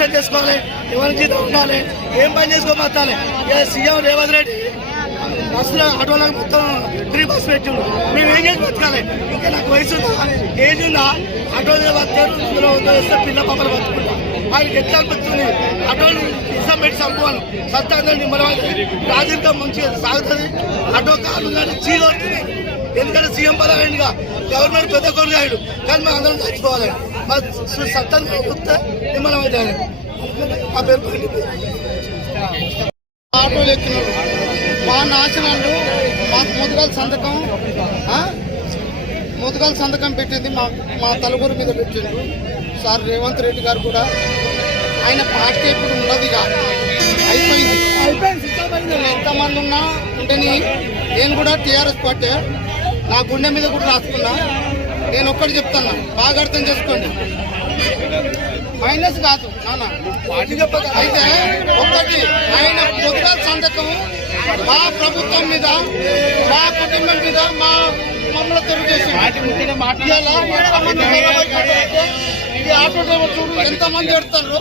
Set చేసుకోవాలి ఎవరి జీతం ఉండాలి ఏం పని చేసుకోబోతాలి సీఎం రేవంత్ రెడ్డి బస్సులో ఆటోలకు మొత్తం ఫ్రీ బస్ పెట్టిండు మేము ఏం చేసి బతకాలి ఇంకా నాకు వయసు ఉందా ఏజ్ ఉందా ఆటో బతికారు ఇందులో ఉందో వస్తే పిల్ల పాపలు బతుకుంటా ఆయనకి ఎట్లా అనిపిస్తుంది ఆటోని ఇష్టం పెట్టి చంపుకోవాలి సత్తాంగా నిమ్మలమైతే రాజకీయం మంచిగా సాగుతుంది. ఆటో కార్లు కానీ చీలు వస్తుంది ఎందుకంటే సీఎం పదవిగా గవర్నమెంట్ పెద్ద కొడుగాడు కానీ మేము అందరం చచ్చిపోవాలి. మా సత్తాన్ని చూస్తే నిమ్మలమైతే ఆ పేరు ఆటోలు ఎక్కినాడు. మా నాశనాలు మాకు ముదుగల సంతకం ఆ? ముదుగల సంతకం పెట్టింది మా మా తలుగురు మీద పెట్టిండు. సార్ రేవంత్ రెడ్డి గారు కూడా. ఆయన పార్టీ ఇప్పుడు ఉన్నది ఇక అయిపోయింది ఎంతమంది ఉన్నా ఉంటేని నేను కూడా టీఆర్ఎస్ పార్టీ నా గుండె మీద కూడా రాసుకున్నా. నేను ఒక్కటి చెప్తాను బాగా అర్థం చేసుకోండి. మైనస్ కాదు నాన్న. అయితే ఒక్కటి ఆయన పొద్దుగాల సంతకం మా ప్రభుత్వం మీద మా కుటుంబం మీద మా మమ్మల్ని తెలుగుదేశం? ఈ ఆటో డ్రైవర్ చూడు ఎంతమంది ఎడతారు?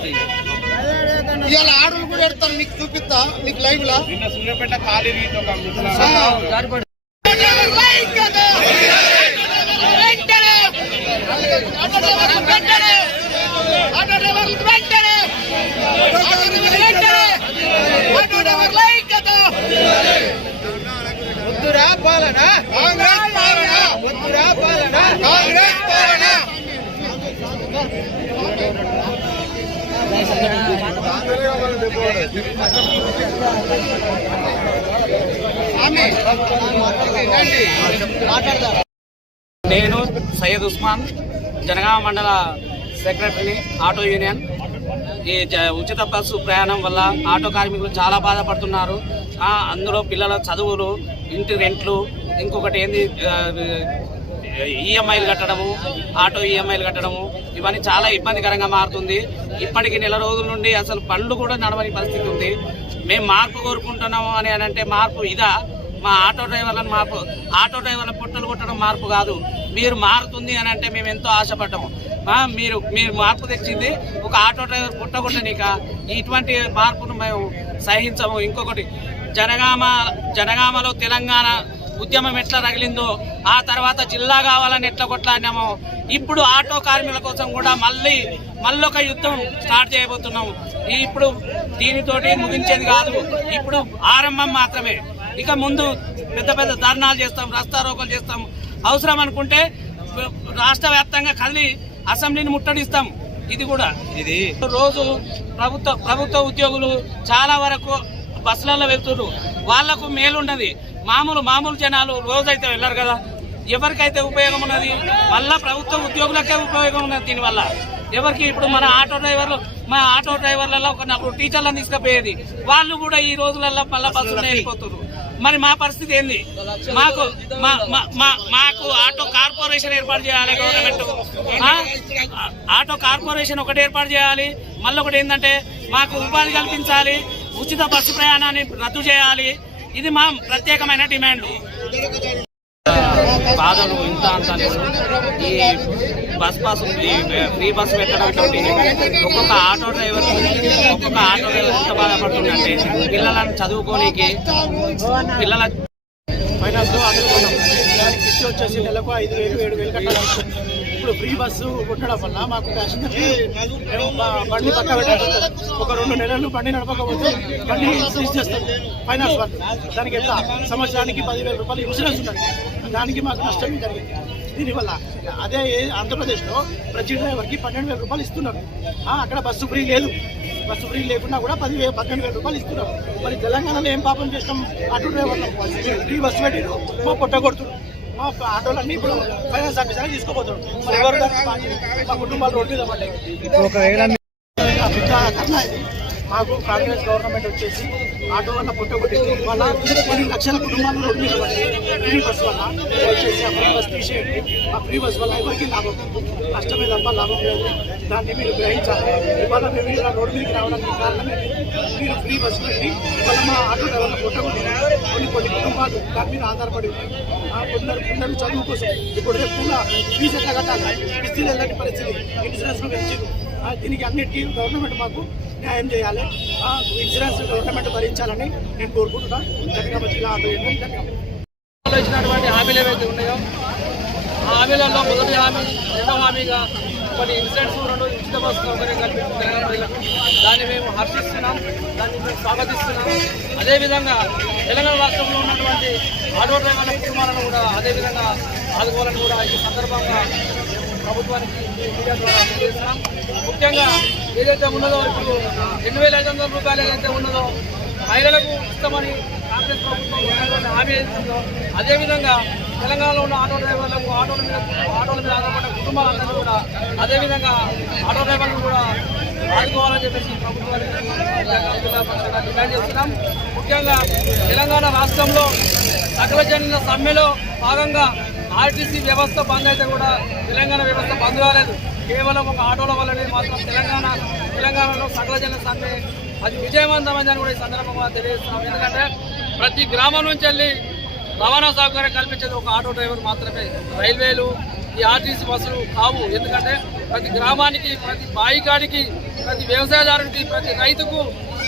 ఇవాళ ఆటోలు కూడా ఎడతారు నీకు చూపిస్తా నీకు లైవ్ లా. వద్దురా పాలన కాంగ్రెస్ పాలన. వద్దురా పాలన. కాంగ్రెస్ పాలన ఆమె రండి మాట్లాడదాం నేను సయ్యద్ ఉస్మాన్ జనగామ మండల సెక్రటరీని ఆటో యూనియన్. ఈ జ- ఉచిత బస్సు ప్రయాణం వల్ల ఆటో కార్మికులు చాలా బాధపడుతున్నారు. అందులో పిల్లల చదువులు ఇంటి రెంట్లు ఇంకొకటి ఏంది ఈఎంఐలు కట్టడము ఆటో ఈఎంఐలు కట్టడము ఇవన్నీ చాలా ఇబ్బందికరంగా మారుతుంది. ఇప్పటికి నెల రోజుల నుండి అసలు పనులు కూడా నడవని పరిస్థితి ఉంది. మేము మార్పు కోరుకుంటున్నాము అని అంటే మార్పు ఇదా? మా ఆటో డ్రైవర్లను మార్పు ఆటో డ్రైవర్ల పుట్టలు కొట్టడం మార్పు కాదు. మీరు మారుతుంది అని అంటే మేము ఎంతో ఆశపడ్డాము. మీరు మీరు మార్పు తెచ్చింది ఒక ఆటో డ్రైవర్ పుట్టగొట్టనిక ఇటువంటి మార్పును మేము సహించము. ఇంకొకటి జనగామ జనగామలో తెలంగాణ ఉద్యమం ఎట్లా రగిలిందో ఆ తర్వాత జిల్లా కావాలని ఎట్లా కొట్లాడినామో ఇప్పుడు ఆటో కార్మికుల కోసం కూడా మళ్ళీ మళ్ళీ ఒక యుద్ధం స్టార్ట్ చేయబోతున్నాము ఇప్పుడు దీనితోటి ముగించేది కాదు ఇప్పుడు ఆరంభం మాత్రమే. ఇక ముందు పెద్ద పెద్ద ధర్నాలు చేస్తాం రస్తా రోకలు చేస్తాం. అవసరం అనుకుంటే రాష్ట్ర వ్యాప్తంగా కదిలి అసెంబ్లీని ముట్టడిస్తాం. ఇది కూడా. ఇది రోజు ప్రభుత్వ ప్రభుత్వ ఉద్యోగులు చాలా వరకు బస్సులలో వెళ్తున్నారు వాళ్ళకు మేలుండదు. మామూలు మామూలు జనాలు రోజైతే వెళ్ళరు కదా. ఎవరికైతే ఉపయోగం ఉన్నది మళ్ళా ప్రభుత్వ ఉద్యోగులకే ఉపయోగం ఉన్నది దీనివల్ల. ఎవరికి ఇప్పుడు మన ఆటో డ్రైవర్లు మా ఆటో డ్రైవర్లలో ఒక నలుగురు టీచర్లను తీసుకుపోయేది. వాళ్ళు కూడా ఈ రోజులలో మళ్ళీ బస్సులో వెళ్ళిపోతున్నారు. మరి మా పరిస్థితి ఏంది? మాకు మాకు ఆటో కార్పొరేషన్ ఏర్పాటు చేయాలి గవర్నమెంట్? ఆటో కార్పొరేషన్ ఒకటి ఏర్పాటు చేయాలి. మళ్ళీ ఒకటి ఏంటంటే మాకు ఉపాధి కల్పించాలి. ఉచిత బస్సు ప్రయాణాన్ని రద్దు చేయాలి. ఇది మా ప్రత్యేకమైన డిమాండ్. బాధలు ఇంత అంత లేదు. ఈ బస్ పాస్ ఈ ఫ్రీ బస్ పెట్టడం ఒక్కొక్క ఆటో డ్రైవర్ ఒక్కొక్క ఆటో డ్రైవర్ ఎంత బాధపడుతుందంటే పిల్లలను చదువుకోనికి పిల్లల ఫైనాన్స్లో అందుకున్నాం. దానికి కిస్తీ వచ్చేసి నెలకు ఐదు వేలు ఏడు వేలు వస్తుంది ఇప్పుడు ఫ్రీ బస్సు ఉండడం వల్ల మాకు ప్యాసింజర్ బండి పక్క పెట్టాలి ఒక రెండు నెలలు బండి నడపకపోతే బండి సీజ్ చేస్తాం ఫైనాన్స్ వాళ్ళు. దానికి ఎంత? సంవత్సరానికి పదివేల రూపాయలు ఇన్సూరెన్స్ ఉంటుంది దానికి మాకు నష్టం జరిగింది. దీనివల్ల అదే ఆంధ్రప్రదేశ్లో ప్రతి డ్రైవర్కి పన్నెండు వేల రూపాయలు ఇస్తున్నారు. అక్కడ బస్సు ఫ్రీ లేదు. బస్సు ఫ్రీ లేకుండా కూడా పదివేలు పన్నెండు వేల రూపాయలు ఇస్తున్నారు. మరి తెలంగాణలో ఏం పాపం చేస్తాం? అటు డ్రైవర్లు. ఫ్రీ బస్సు పెట్టిరు మా పొట్ట కొడుతున్నారు మా ఆటోలన్నీ ఇప్పుడు ఫైనాన్స్ ఆఫీసర్ అని బాధ్యులు? మా కుటుంబాలు రోడ్డు మీద పడ్డాయి. మాకు కాంగ్రెస్ గవర్నమెంట్ వచ్చేసి ఆటో వల్ల పుట్టగొట్టింది వాళ్ళ కొన్ని లక్షల కుటుంబాలు రోడ్డు మీద ఫ్రీ బస్ వల్ల దయచేసి ఆ ఫ్రీ బస్ తీసేయండి. ఆ ఫ్రీ బస్ వల్ల ఎవరికి లాభం? కష్టమే తప్ప లాభం లేదు. దాన్ని మీరు గ్రహించాలి. ఇవాళ మేము ఇలా రోడ్డు మీదకి రావడానికి కారణమే మీరు ఫ్రీ బస్ పెట్టి ఇవాళ మా ఆటో డ్రైవర్లు పుట్టగొట్టిన కొన్ని కొన్ని కుటుంబాలు దాని మీద ఆధారపడి ఉన్నాయి. ఆ కొందరు పిల్లలు చదువు కోసం ఇప్పుడు రేపు ఫీజు ఎట్లా కట్టాలి. కిస్తీలు వెళ్ళని పరిస్థితి? ఇన్సూరెన్స్ పెంచారు దీనికి అన్నిటికీ గవర్నమెంట్ మాకు న్యాయం చేయాలి. ఆ, ఇన్సూరెన్స్ గవర్నమెంట్ భరించాలని నేను కోరుకుంటున్నాను జనగామ జిల్లా ఆటో జనగామ ఇచ్చినటువంటి హామీలు ఏవైతే ఉన్నాయో ఆ హామీలలో మొదటి హామీ రెండవ హామీగా కొన్ని ఇన్సూరెన్స్ రెండు ఉచిత బస్సు సౌకర్యం కల్పించిన తెలంగాణ ప్రజలకు. దాన్ని మేము హర్షిస్తున్నాం దాన్ని మేము స్వాగతిస్తున్నాం. అదేవిధంగా తెలంగాణ రాష్ట్రంలో ఉన్నటువంటి ఆటో డ్రైవర్ల కుటుంబాలను కూడా అదేవిధంగా ఆదుకోవాలని కూడా ఈ సందర్భంగా ప్రభుత్వానికి మీడియా ద్వారా తెలియజేస్తున్నాం. ముఖ్యంగా ఏదైతే ఉన్నదో ఇప్పుడు రెండు వేల ఐదు వందల రూపాయలు ఏదైతే ఉన్నదో మహిళలకు ఇస్తామని కాంగ్రెస్ ప్రభుత్వం ఉన్నటువంటి హామీ ఇస్తుందో అదేవిధంగా తెలంగాణలో ఉన్న ఆటో డ్రైవర్లకు ఆటోల మీద ఆటోల మీద ఆధారపడ్డ కుటుంబాలందరూ కూడా అదేవిధంగా ఆటో డ్రైవర్లు కూడా ఆడుకోవాలని చెప్పేసి ప్రభుత్వానికి డిమాండ్ చేస్తున్నాం. ముఖ్యంగా తెలంగాణ రాష్ట్రంలో సకల జనుల సమ్మెలో భాగంగా ఆర్టీసీ వ్యవస్థ బంద్ అయితే కూడా తెలంగాణ వ్యవస్థ బంద్ కాలేదు. కేవలం ఒక ఆటోల వల్లనే మాత్రం తెలంగాణ తెలంగాణలో సకల జన సమ్మె అది విజయవంతమైందని కూడా ఈ సందర్భంగా తెలియజేస్తున్నాం. ఎందుకంటే ప్రతి గ్రామం నుంచి వెళ్ళి రవాణా సౌకర్యం కల్పించేది ఒక ఆటో డ్రైవర్ మాత్రమే. రైల్వేలు ఈ ఆర్టీసీ బస్సులు కావు. ఎందుకంటే ప్రతి గ్రామానికి ప్రతి బాయికాడికి ప్రతి వ్యవసాయదారునికి ప్రతి రైతుకు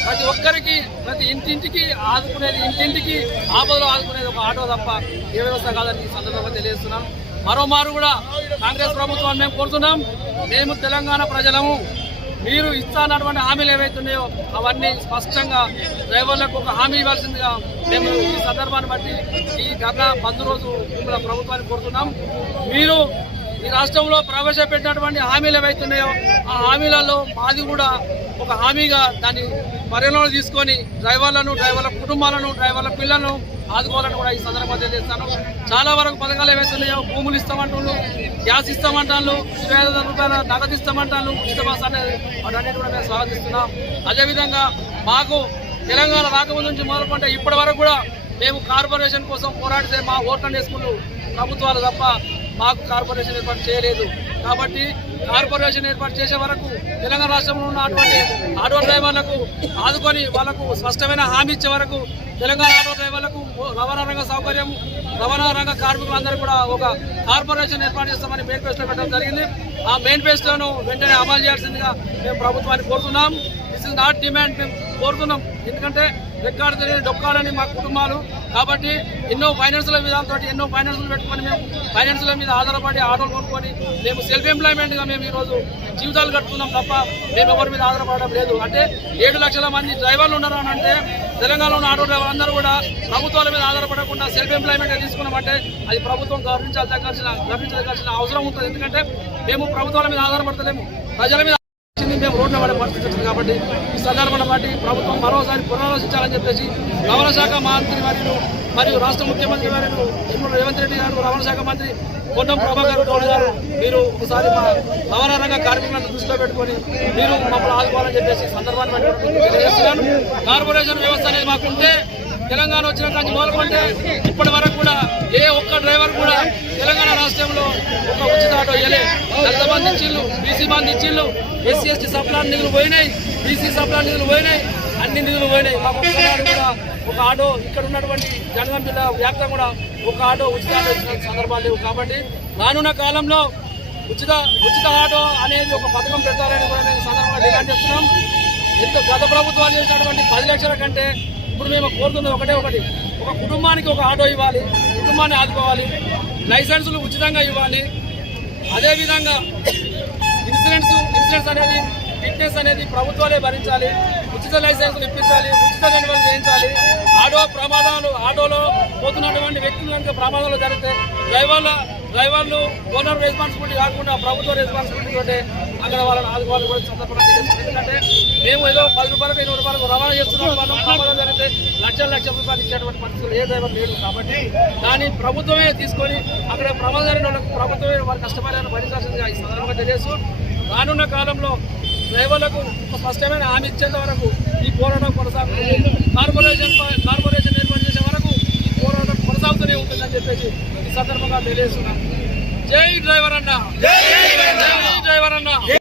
ప్రతి ఒక్కరికి ప్రతి ఇంటింటికి ఆదుకునేది ఇంటింటికి ఆపదలో ఆదుకునేది ఒక ఆటో తప్ప ఏ వ్యవస్థ కాదని ఈ సందర్భంగా తెలియజేస్తున్నాం. మరోమారు కూడా కాంగ్రెస్ ప్రభుత్వాన్ని మేము కోరుతున్నాం. మేము తెలంగాణ ప్రజలము. మీరు ఇస్తానటువంటి హామీలు ఏవైతున్నాయో అవన్నీ స్పష్టంగా డ్రైవర్లకు ఒక హామీ ఇవ్వాల్సిందిగా మేము ఈ సందర్భాన్ని బట్టి ఈ ధర్నా బంద్ రోజు మిమ్మల్ని ప్రభుత్వాన్ని కోరుతున్నాం. మీరు ఈ రాష్ట్రంలో ప్రవేశపెట్టినటువంటి హామీలు ఏవైతున్నాయో ఆ హామీలలో మాది కూడా ఒక హామీగా దాన్ని పరిగణలో తీసుకొని డ్రైవర్లను డ్రైవర్ల కుటుంబాలను డ్రైవర్ల పిల్లలను ఆదుకోవాలని కూడా ఈ సందర్భంగా తెలియజేస్తాను. చాలా వరకు పథకాలు ఏవైతే భూములు ఇస్తామంటారు గ్యాస్ ఇస్తామంటాను ఇరవై ఐదు వందల రూపాయల నగదు ఇస్తామంటాను ఉచిత బస్ అనేది వాటన్నిటి కూడా మేము స్వాగతిస్తున్నాం. అదేవిధంగా మాకు తెలంగాణ రాకముందు నుంచి మొదలుకుంటే ఇప్పటి వరకు కూడా మేము కార్పొరేషన్ కోసం పోరాడితే మా ఓట్లను వేసుకుంటూ ప్రభుత్వాలు తప్ప మాకు కార్పొరేషన్ ఏర్పాటు చేయలేదు. కాబట్టి కార్పొరేషన్ ఏర్పాటు చేసే వరకు తెలంగాణ రాష్ట్రంలో ఉన్న అటువంటి ఆటో డ్రైవర్లకు ఆదుకొని వాళ్ళకు స్పష్టమైన హామీ ఇచ్చే వరకు తెలంగాణ ఆటో డ్రైవర్లకు రవాణా రంగ సౌకర్యం రవాణా రంగ కార్మికులందరూ కూడా ఒక కార్పొరేషన్ ఏర్పాటు చేస్తామని మేనిఫెస్టో పెట్టడం జరిగింది. ఆ మేనిఫెస్టోను వెంటనే అమలు చేయాల్సిందిగా మేము ప్రభుత్వాన్ని కోరుతున్నాం. దిస్ ఇస్ నాట్ డిమాండ్ మేము కోరుతున్నాం. ఎందుకంటే రికార్డు తెలియని డొక్కాలని మా కుటుంబాలు. కాబట్టి ఎన్నో ఫైనాన్షియల్ విధానంతో ఎన్నో ఫైనాన్షియల్ పెట్టుకొని మేము ఫైనాన్షియల్ మీద ఆధారపడి ఆటోలు కొనుక్కొని మేము సెల్ఫ్ ఎంప్లాయ్మెంట్గా మేము ఈరోజు జీవితాలు కట్టుకున్నాం తప్ప మేము ఎవరి మీద ఆధారపడడం లేదు. అంటే ఏడు లక్షల మంది డ్రైవర్లు ఉన్నారు అని అంటే తెలంగాణలో ఉన్న ఆటో డ్రైవర్ అందరూ కూడా ప్రభుత్వాల మీద ఆధారపడకుండా సెల్ఫ్ ఎంప్లాయ్మెంట్ తీసుకున్నామంటే అది ప్రభుత్వం గర్వించాల్సిన గర్వించాల్సిన అవసరం ఉంటుంది. ఎందుకంటే మేము ప్రభుత్వాల మీద ఆధారపడతలేము. ప్రజల మీద మేము రోడ్ల పడే పరిస్థితి వచ్చింది కాబట్టి ఈ సందర్భంలో బట్టి ప్రభుత్వం మరోసారి పునరాలోచించాలని చెప్పేసి రవాణా శాఖ మంత్రి వారిను మరియు రాష్ట్ర ముఖ్యమంత్రి వారిను యనమల రేవంత్ రెడ్డి గారు రవాణా శాఖ మంత్రి కొండం ప్రభాకర్ గౌడ్ గారు మీరు ఒకసారి మా రవాణా రంగ కార్మికులను దృష్టిలో పెట్టుకొని మీరు మమ్మల్ని ఆదుకోవాలని చెప్పేసి సందర్భాన్ని తెలియజేస్తున్నాను కార్పొరేషన్ వ్యవస్థ అనేది మాకుంటే తెలంగాణ వచ్చిన కానీ మొదలుకుంటే ఇప్పటి వరకు కూడా ఏ ఒక్క డ్రైవర్ కూడా తెలంగాణ రాష్ట్రంలో ఒక ఉచిత ఆటో ఇచ్చిళ్ళు బీసీ మంది ఇచ్చిళ్ళు ఎస్సీ ఎస్టీ సప్లాన్ నిధులు పోయినాయి బీసీ సప్లాన్ నిధులు పోయినాయి అన్ని నిధులు పోయినాయి. మాకు కూడా ఒక ఆటో ఇక్కడ ఉన్నటువంటి జనగాం జిల్లా వ్యాప్తం కూడా ఒక ఆటో ఉచిత ఆటో ఇచ్చిన సందర్భాలు లేవు కాబట్టి రానున్న కాలంలో ఉచిత ఉచిత ఆటో అనేది ఒక పథకం పెట్టాలని కూడా మేము సందర్భంగా డిమాండ్ చేస్తున్నాం. ఎంతో గత ప్రభుత్వాలు చేసినటువంటి పది లక్షల కంటే ఇప్పుడు మేము కోరుతున్నది ఒకటే ఒకటి. ఒక కుటుంబానికి ఒక ఆటో ఇవ్వాలి కుటుంబాన్ని ఆదుకోవాలి లైసెన్సులు ఉచితంగా ఇవ్వాలి అదేవిధంగా ఇన్సూరెన్స్ ఇన్సూరెన్స్ అనేది ఫిట్నెస్ అనేది ప్రభుత్వాలే భరించాలి ఉచిత లైసెన్సులు ఇప్పించాలి ఉచిత రెన్యువల్ చేయించాలి. ఆటో ప్రమాదాలు ఆటోలో పోతున్నటువంటి వ్యక్తులు కనుక ప్రమాదాలు జరిగితే డ్రైవర్ల డ్రైవర్లు ఓనర్ రెస్పాన్సిబిలిటీ కాకుండా ప్రభుత్వ రెస్పాన్సిబిలిటీ తోటే అక్కడ వాళ్ళని ఆదుకోవాలి కూడా సందర్భంగా మేము ఏదో పది రూపాయలకు ఇరవై రూపాయలకు రవాణా చేస్తున్నాం మనం ప్రమాదం జరిగితే లక్షల లక్షల రూపాయలు ఇచ్చేటువంటి పరిస్థితులు ఏ డ్రైవర్ లేడు కాబట్టి దాన్ని ప్రభుత్వమే తీసుకొని అక్కడ ప్రమాదం జరిగిన వాళ్ళకు ప్రభుత్వమే వారి కష్టపడాలని భరించాల్సిందిగా ఈ సందర్భంగా తెలియజేస్తూ రానున్న కాలంలో డ్రైవర్లకు ఒక స్పష్టమైన హామీ ఇచ్చేంత వరకు ఈ పోరాటం కొనసాగుతుంది. కార్పొరేషన్ కార్పొరేషన్ ఏర్పాటు చేసే వరకు ఈ పోరాటం కొనసాగుతూనే ఉంటుందని చెప్పేసి ఈ సందర్భంగా తెలియజేస్తున్నాం జై డ్రైవర్ అన్న! జై డ్రైవర్ అన్న!